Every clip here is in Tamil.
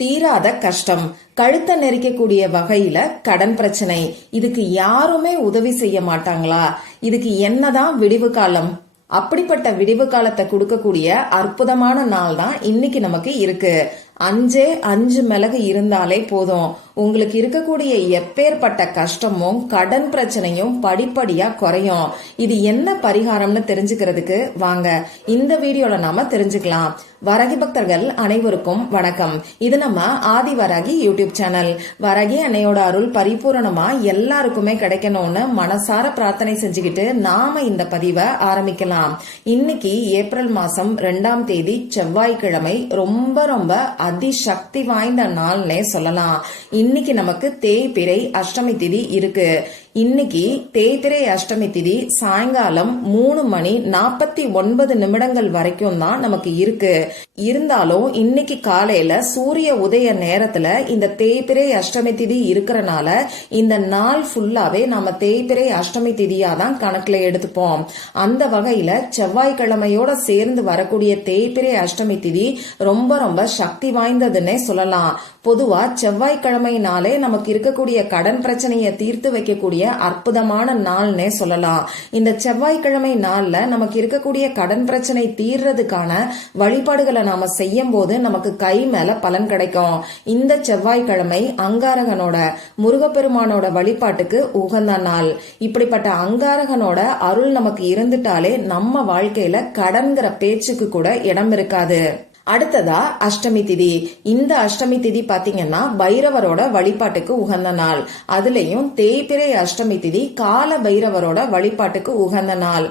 தீராத கஷ்டம், கழுத்தை நெரிக்கக்கூடிய வகையில கடன் பிரச்சனை. இதுக்கு யாருமே உதவி செய்ய மாட்டாங்களா? இதுக்கு என்னதான் விடிவு காலம்? அப்படிப்பட்ட விடிவு காலத்தை கொடுக்கக்கூடிய அற்புதமான நாள் தான் இன்னைக்கு நமக்கு இருக்கு. 5 மிளகு இருந்தாலே போதும், உங்களுக்கு இருக்கக்கூடிய எப்பேற்பட்ட கஷ்டமும் கடன் பிரச்சனையும் படிப்படியா குறையும். இது என்ன பரிகாரம்னு தெரிஞ்சுக்கிறதுக்கு வாங்க இந்த வீடியோல நாம தெரிஞ்சுக்கலாம். வரகி பக்தர்கள் அனைவருக்கும் வணக்கம். இது நம்ம ஆதி வராகி யூடியூப் சேனல். வரகி அன்னையோட அருள் பரிபூரணமா எல்லாருக்குமே கிடைக்கணும்னு மனசார பிரார்த்தனை செஞ்சுக்கிட்டு நாம இந்த பதிவை ஆரம்பிக்கலாம். இன்னைக்கு ஏப்ரல் மாசம் 2ஆம் தேதி செவ்வாய்க்கிழமை. ரொம்ப ரொம்ப அதிசக்தி வாய்ந்த நாள்னே சொல்லலாம். இன்னைக்கு நமக்கு தேய்பிறை அஷ்டமி திதி இருக்கு. இன்னைக்கு தேய்பிறை அஷ்டமி திதி சாயங்காலம் 3:49 வரைக்கும் தான் நமக்கு இருக்கு. இருந்தாலும் இன்னைக்கு காலையில சூரிய உதய நேரத்துல இந்த தேய்பிறை அஷ்டமி திதி இருக்கிறனால இந்த நாள் ஃபுல்லாவே நாம தேய்பிறை அஷ்டமி திதியா தான் கணக்குல எடுத்துப்போம். அந்த வகையில செவ்வாய்க்கிழமையோட சேர்ந்து வரக்கூடிய தேய்பிறை அஷ்டமி திதி ரொம்ப ரொம்ப சக்தி வாய்ந்ததுன்னே சொல்லலாம். பொதுவா செவ்வாய்க்கிழமைனாலே நமக்கு இருக்கக்கூடிய கடன் பிரச்சனையை தீர்த்து வைக்கக்கூடிய அற்புதமான நாள்னே சொல்லலாம். இந்த செவ்வாய்க்கிழமை நாள்ல நமக்கு இருக்கக்கூடிய கடன் பிரச்சனை தீர்றதுக்கான வழிபாடுகளை நாம செய்யும் போது நமக்கு கை மேல பலன் கிடைக்கும். இந்த செவ்வாய்க்கிழமை அங்காரகனோட முருகப்பெருமானோட வழிபாட்டுக்கு உகந்த நாள். இப்படிப்பட்ட அங்காரகனோட அருள் நமக்கு இருந்துட்டாலே நம்ம வாழ்க்கையில கடன்கிற பேச்சுக்கு கூட இடம் இருக்காது. அடுத்ததா அஷ்டமி திதி. இந்த அஷ்டமி திதி பாத்தீங்கன்னா பைரவரோட வழிபாட்டுக்கு உகந்த நாள். அதுலயும் தேய்பிறை அஷ்டமி திதி கால பைரவரோட வழிபாட்டுக்கு உகந்த நாள்.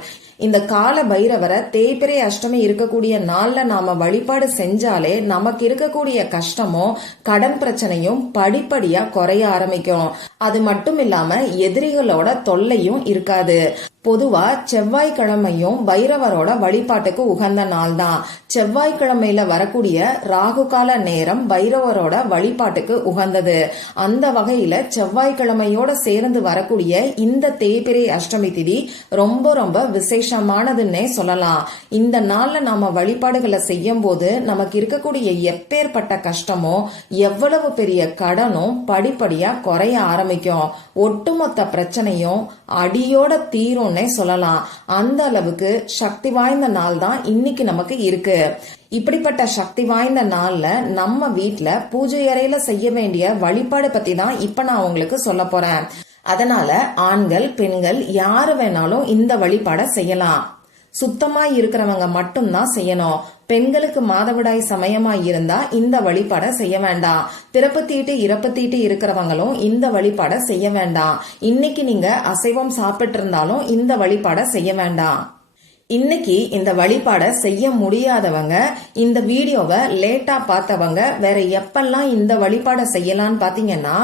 இந்த கால பைரவரை தேய்பிறை அஷ்டமி இருக்கக்கூடிய நாள்ல நாம வழிபாடு செஞ்சாலே நமக்கு இருக்கக்கூடிய கஷ்டமும் கடன் பிரச்சனையும் படிப்படியா குறைய ஆரம்பிக்கும். அது மட்டும் இல்லாம எதிரிகளோட தொல்லையும் இருக்காது. பொதுவா செவ்வாய்க்கிழமையும் பைரவரோட வழிபாட்டுக்கு உகந்த நாள் தான். செவ்வாய்க்கிழமையில வரக்கூடிய ராகு கால நேரம் பைரவரோட வழிபாட்டுக்கு உகந்தது. அந்த வகையில செவ்வாய்க்கிழமையோட சேர்ந்து வரக்கூடிய இந்த தேய்பிறை அஷ்டமி திதி ரொம்ப ரொம்ப விசேஷமானதுன்னே சொல்லலாம். இந்த நாள்ல நாம வழிபாடுகளை செய்யும் போது நமக்கு இருக்கக்கூடிய எப்பேற்பட்ட கஷ்டமோ எவ்வளவு பெரிய கடனும் படிப்படியா குறைய ஆரம்பிக்கும். ஒட்டுமொத்த பிரச்சனையும் அடியோட தீரும் சொல்லலாம். அந்த அளவுக்கு சக்தி வாய்ந்த நாள் தான் இன்னைக்கு நமக்கு இருக்கு. இப்படிப்பட்ட சக்தி வாய்ந்த நாள்ல நம்ம வீட்ல பூஜை அறையில செய்ய வேண்டிய வழிபாடு பத்தி தான் இப்ப நான் உங்களுக்கு சொல்ல போறேன். அதனால ஆண்கள் பெண்கள் யாரு வேணாலும் இந்த வழிபாட செய்யலாம். சுத்தமா இருக்கிறவங்க மட்டும்தான் செய்யணும். பெண்களுக்கு மாதவிடாய் சமயமா இருந்தா இந்த வழிபாட செய்ய வேண்டாம். பிறப்பு தீட்டு இறப்பு தீட்டு இருக்கிறவங்களும் இந்த வழிபாட செய்ய வேண்டாம். இன்னைக்கு நீங்க அசைவம் சாப்பிட்டு இருந்தாலும் இந்த வழிபாட செய்ய வேண்டாம். இன்னைக்கு இந்த வழிபாட செய்ய முடியாதவங்க, இந்த வீடியோவை லேட்டா பார்த்தவங்க வேற எப்பெல்லாம் இந்த வழிபாட செய்யலான்னு பாத்தீங்கன்னா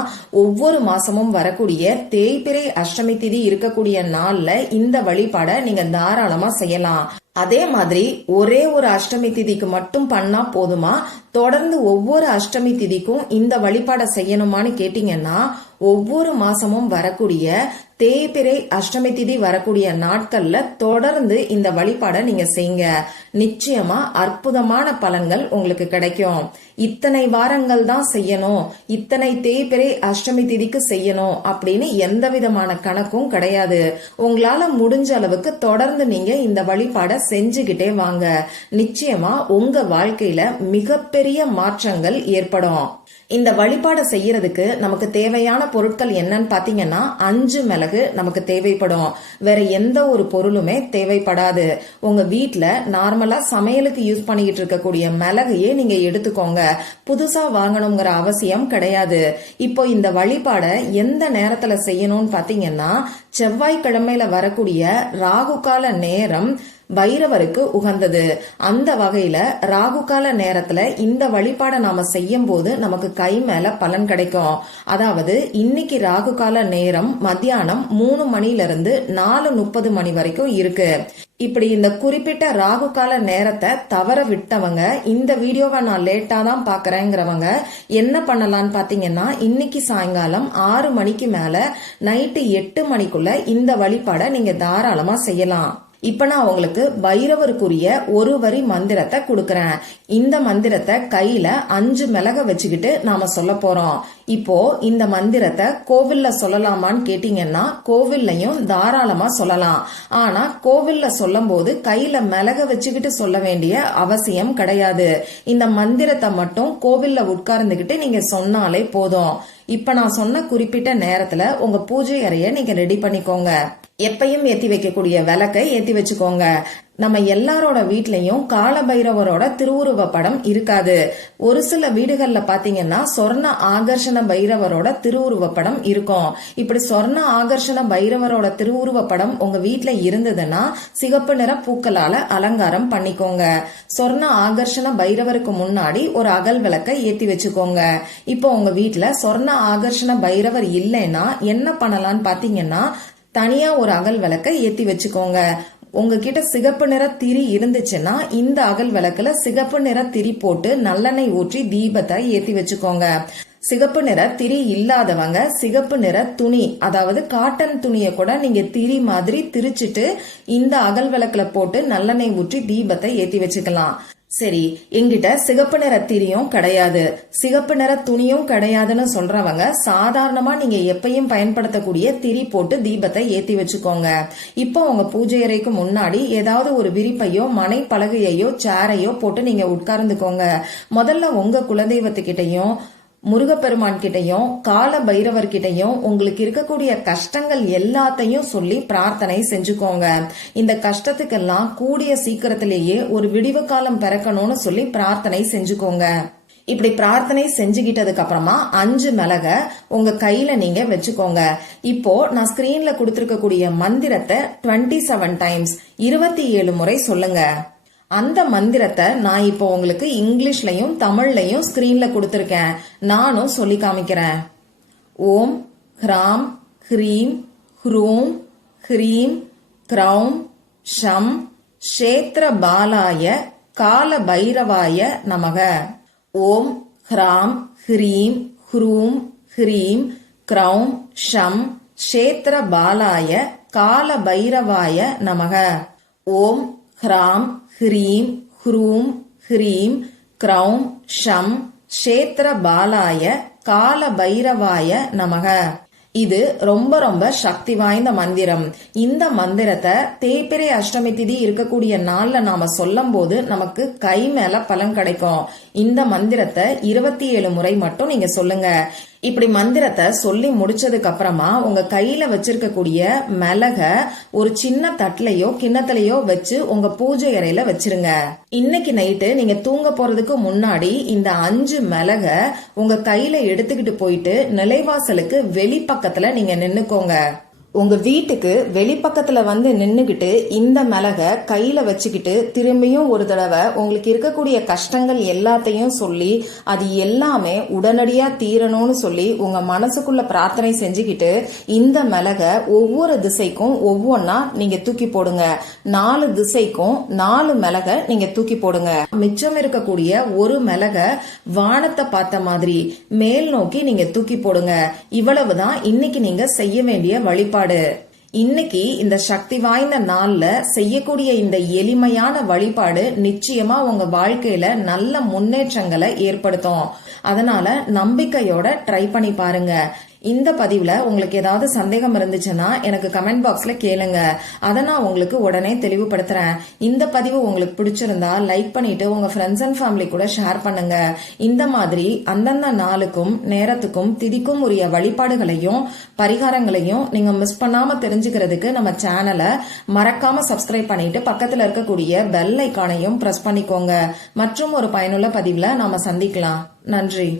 ஒவ்வொரு மாசமும் வரக்கூடிய தேய்பிறை அஷ்டமி திதி இருக்கக்கூடிய நாள்ல இந்த வழிபாட நீங்க தாராளமா செய்யலாம். அதே மாதிரி ஒரே ஒரு அஷ்டமி திதிக்கு மட்டும் பண்ணா போதுமா? தொடர்ந்து ஒவ்வொரு அஷ்டமி திதிக்கும் இந்த வழிபாட செய்யணுமான்னு கேட்டீங்கன்னா ஒவ்வொரு மாசமும் வரக்கூடிய தேய்பிறை அஷ்டமி திதி வரக்கூடிய நாட்கள்ல தொடர்ந்து இந்த வழிபாட நீங்க செய்யுங்க. நிச்சயமா அற்புதமான பலன்கள் உங்களுக்கு கிடைக்கும். இத்தனை வாரங்கள் தான் செய்யணும், இத்தனை தேய்பிறை அஷ்டமி திதிக்கு செய்யணும் அப்படின்னு எந்த விதமான கணக்கும் கிடையாது. உங்களால முடிஞ்ச அளவுக்கு தொடர்ந்து நீங்க இந்த வழிபாட செஞ்சுகிட்டே வாங்க. நிச்சயமா உங்க வாழ்க்கையில மிகப்பெரிய மாற்றங்கள் ஏற்படும். இந்த வழிபாட செய்யறதுக்கு நமக்கு தேவையான பொருட்கள் என்னன்னு பாத்தீங்கன்னா 5 மிளகு நமக்கு தேவைப்படும். வேற எந்த ஒரு பொருளுமே தேவைப்படாது. உங்க வீட்ல நார்மலா சமையலுக்கு யூஸ் பண்ணிக்கிட்டு இருக்கக்கூடிய மிளகையே நீங்க எடுத்துக்கோங்க. புதுசா வாங்கணுங்கிற அவசியம் கிடையாது. இப்போ இந்த வழிபாட எந்த நேரத்துல செய்யணும்னு பாத்தீங்கன்னா செவ்வாய்க்கிழமையில வரக்கூடிய ராகு கால நேரம் பைரவருக்கு உகந்தது. அந்த வகையில ராகு கால நேரத்துல இந்த வழிபாட நாம செய்யும் போது நமக்கு கை மேல பலன் கிடைக்கும். அதாவது இன்னைக்கு ராகு கால நேரம் மத்தியானம் 3 மணிலிருந்து 4:30 மணி வரைக்கும் இருக்கு. இப்படி இந்த குறிப்பிட்ட ராகு கால நேரத்தை தவற விட்டவங்க, இந்த வீடியோவை நான் லேட்டா தான் பாக்குறேங்கிறவங்க என்ன பண்ணலான்னு பாத்தீங்கன்னா இன்னைக்கு சாயங்காலம் 6 மணிக்கு மேல நைட்டு 8 மணிக்குள்ள இந்த வழிபாட நீங்க தாராளமா செய்யலாம். இப்ப நான் உங்களுக்கு பைரவருக்குரிய ஒரு வரி மந்திரத்தை கொடுக்கறேன். இந்த மந்திரத்தை கையில 5 மிளக வச்சுக்கிட்டு நாம சொல்ல போறோம். இப்போ இந்த மந்திரத்தை கோவில்ல சொல்லலாமான்னு கேட்டீங்கன்னா கோவில்லையும் தாராளமா சொல்லலாம். ஆனா கோவில்ல சொல்லும் போது கையில மிளக வச்சுக்கிட்டு சொல்ல வேண்டிய அவசியம் கிடையாது. இந்த மந்திரத்தை மட்டும் கோவில்ல உட்கார்ந்துகிட்டு நீங்க சொன்னாலே போதும். இப்ப நான் சொன்ன குறிப்பிட்ட நேரத்துல உங்க பூஜை அறைய நீங்க ரெடி பண்ணிக்கோங்க. எப்பயும் ஏத்தி வைக்கக்கூடிய விளக்கை ஏத்தி வச்சுக்கோங்க. நம்ம எல்லாரோட வீட்லயும் கால பைரவரோட திருவுருவ படம் இருக்காது. ஒரு சில வீடுகள்ல பாத்தீங்கன்னா சொர்ண ஆகர்ஷண பைரவரோட திருவுருவ படம் இருக்கும். இப்படி சொர்ண ஆகர்ஷண பைரவரோட திருவுருவ படம் உங்க வீட்ல இருந்ததுன்னா சிகப்பு நிற பூக்களால அலங்காரம் பண்ணிக்கோங்க. சொர்ண ஆகர்ஷண பைரவருக்கு முன்னாடி ஒரு அகல் விளக்கை ஏத்தி வச்சுக்கோங்க. இப்போ உங்க வீட்ல சொர்ண ஆகர்ஷண பைரவர் இல்லைன்னா என்ன பண்ணலாம்னு பாத்தீங்கன்னா தனியா ஒரு அகல் விளக்கை ஏத்தி வச்சுக்கோங்க. உங்ககிட்ட சிகப்பு நிற திரி இருந்துச்சுன்னா இந்த அகல் விளக்குல சிகப்பு நிற திரி போட்டு நல்லெண்ணெய் ஊற்றி தீபத்தை ஏத்தி வச்சுக்கோங்க. சிகப்பு நிற திரி இல்லாதவங்க சிகப்பு நிற துணி, அதாவது காட்டன் துணியை கூட நீங்க திரி மாதிரி திரிச்சிட்டு இந்த அகல் விளக்குல போட்டு நல்லெண்ணெய் ஊற்றி தீபத்தை ஏத்தி வச்சுக்கலாம். சரி, எங்கிட்ட சிகப்பு நிற திரியும் கிடையாது, சிகப்பு நிற துணியும் கிடையாதுன்னு சொல்றவங்க சாதாரணமா நீங்க எப்பயும் பயன்படுத்தக்கூடிய திரி போட்டு தீபத்தை ஏத்தி வச்சுக்கோங்க. இப்போ உங்க பூஜை அறைக்கு முன்னாடி ஏதாவது ஒரு விரிப்பையோ மனை பலகையோ சேரையோ போட்டு நீங்க உட்கார்ந்துக்கோங்க. முதல்ல உங்க குலதெய்வத்துக்கிட்டையும் முருகப்பெருமான் கிட்டையும் கால பைரவர் கிட்டையும் உங்களுக்கு இருக்கக்கூடிய கஷ்டங்கள் எல்லாத்தையும் சொல்லி பிரார்த்தனை செஞ்சுக்கோங்க. இந்த கஷ்டத்துக்கெல்லாம் கூடிய சீக்கிரத்திலேயே ஒரு விடிவு காலம் பிறக்கணும்னு சொல்லி பிரார்த்தனை செஞ்சுக்கோங்க. இப்படி பிரார்த்தனை செஞ்சுக்கிட்டதுக்கு அப்புறமா 5 மிளக உங்க கையில நீங்க வச்சுக்கோங்க. இப்போ நான் ஸ்கிரீன்ல கொடுத்திருக்கக்கூடிய மந்திரத்தை 27 டைம்ஸ் 27 முறை சொல்லுங்க. அந்த மந்திரத்தை நான் இப்போ உங்களுக்கு இங்கிலீஷ்லயும் தமிழ்லயும் ஸ்கிரீன்ல கொடுத்திருக்கேன். நானும் சொல்லி காமிக்கிறேன். ஓம் ஹ்ராம் ஹ்ரீம் ஹ்ரூம் ஹ்ரீம் க்ரௌம் ஷம் க்ஷேத்ர பாலாய கால பைரவாய நமக. ஓம் ஹ்ராம் ஹ்ரீம் ஹ்ரூம் ஹ்ரீம் க்ரௌம் ஷம் க்ஷேத்ர பாலாய கால பைரவாய நமக. ஓம் ஹ்ராம் ஹ்ரீம் ஹ்ரூம் ஹ்ரீம் க்ரௌம் ஷம் க்ஷேத்ர பாலாய கால பைரவாய நமக. இது ரொம்ப ரொம்ப சக்தி வாய்ந்த மந்திரம். இந்த மந்திரத்தை தேய்பிறை அஷ்டமி திதி இருக்கக்கூடிய நாள்ல நாம சொல்லும் போது நமக்கு கை மேல பலன் கிடைக்கும். இந்த மந்திரத்தை 27 முறை மட்டும் நீங்க சொல்லுங்க. இப்படி மந்திரத்தை சொல்லி முடிச்சதுக்கு அப்புறமா உங்க கையில வச்சிருக்கக்கூடிய மிளக ஒரு சின்ன தட்டுலயோ கிண்ணத்திலயோ வச்சு உங்க பூஜை அறையில வச்சிருங்க. இன்னைக்கு நைட்டு நீங்க தூங்க போறதுக்கு முன்னாடி இந்த 5 மிளக உங்க கையில எடுத்துக்கிட்டு போயிட்டு நிலைவாசலுக்கு வெளிப்பக்கத்துல நீங்க நின்னுக்கோங்க. உங்க வீட்டுக்கு வெளிப்பக்கத்துல வந்து நின்னுகிட்டு இந்த மிளக கையில வச்சுக்கிட்டு திரும்பியும் ஒரு தடவை உங்களுக்கு இருக்கக்கூடிய கஷ்டங்கள் எல்லாத்தையும் சொல்லி அது எல்லாமே உடனடியா தீரணும்னு சொல்லி உங்க மனசுக்குள்ள பிரார்த்தனை செஞ்சுக்கிட்டு இந்த மிளக ஒவ்வொரு திசைக்கும் ஒவ்வொன்னா நீங்க தூக்கி போடுங்க. 4 திசைக்கும் 4 மிளக நீங்க தூக்கி போடுங்க. மிச்சம் இருக்கக்கூடிய ஒரு மிளக வானத்தை பார்த்த மாதிரி மேல் நோக்கி நீங்க தூக்கி போடுங்க. இவ்வளவுதான் இன்னைக்கு நீங்க செய்ய வேண்டிய வழிபாடு. இன்னைக்கு இந்த சக்தி வாய்ந்த நாள்ல செய்யக்கூடிய இந்த எளிமையான வழிபாடு நிச்சயமா உங்க வாழ்க்கையில நல்ல முன்னேற்றங்களை ஏற்படுத்தும். அதனால நம்பிக்கையோட ட்ரை பண்ணி பாருங்க. இந்த பதிவுல உங்களுக்கு ஏதாவது சந்தேகம் இருந்துச்சுன்னா எனக்கு கமெண்ட் பாக்ஸ்ல கேளுங்க. அதை நான் உங்களுக்கு உடனே தெளிவுபடுத்துறேன். இந்த பதிவு உங்களுக்கு பிடிச்சிருந்தா லைக் பண்ணிட்டு உங்க ஃப்ரெண்ட்ஸ் அண்ட் ஃபேமிலி கூட ஷேர் பண்ணுங்க. இந்த மாதிரி அந்தந்த நாளுக்கும் நேரத்துக்கும் திதிக்கும் உரிய வழிபாடுகளையும் பரிகாரங்களையும் நீங்க மிஸ் பண்ணாம தெரிஞ்சுக்கிறதுக்கு நம்ம சேனலை மறக்காம சப்ஸ்கிரைப் பண்ணிட்டு பக்கத்துல இருக்கக்கூடிய பெல் ஐக்கானையும் பிரஸ் பண்ணிக்கோங்க. மற்றும் ஒரு பயனுள்ள பதிவுல நாம சந்திக்கலாம். நன்றி.